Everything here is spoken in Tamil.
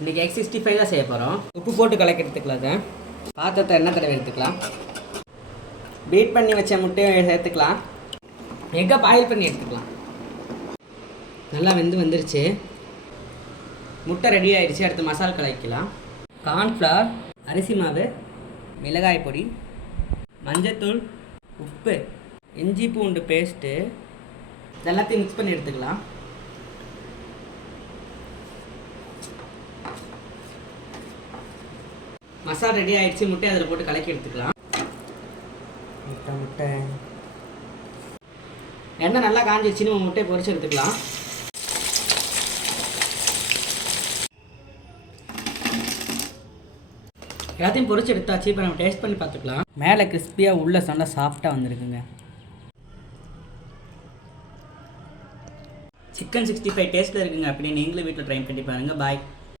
இன்றைக்கி எக் 65 தான் செய்ய போகிறோம். உப்பு போட்டு கலக்கி எடுத்துக்கலாம். அதை பாத்திரத்தை எண்ணெய் தடவை எடுத்துக்கலாம். பீட் பண்ணி வச்ச முட்டையை சேர்த்துக்கலாம். எக்கை பாயில் பண்ணி எடுத்துக்கலாம். நல்லா வந்துருச்சு. முட்டை ரெடி ஆகிடுச்சு. அடுத்து மசாலா கலக்கலாம். கார்ன்ஃப்ளவர், அரிசி மாவு, மிளகாய் பொடி, மஞ்சத்தூள், உப்பு, இஞ்சி பூண்டு பேஸ்ட்டு எல்லாத்தையும் மிக்ஸ் பண்ணி எடுத்துக்கலாம். மசாலா ரெடி ஆகிடுச்சு. முட்டை அதில் போட்டு கலக்கி எடுத்துக்கலாம். முட்டை எண்ணெய் நல்லா காஞ்சிடுச்சு. நம்ம முட்டையை பொரிச்சு எடுத்துக்கலாம். எல்லாத்தையும் பொரிச்சு எடுத்தாச்சு. இப்போ நம்ம டேஸ்ட் பண்ணி பார்த்துக்கலாம். மேலே கிறிஸ்பியாக உள்ள நல்லா சாஃப்டாக வந்துருக்குங்க. சிக்கன் 65 டேஸ்ட்டில் இருக்குங்க. அப்படியே நீங்களும் வீட்டில் ட்ரை பண்ணி பாருங்கள். பாய்.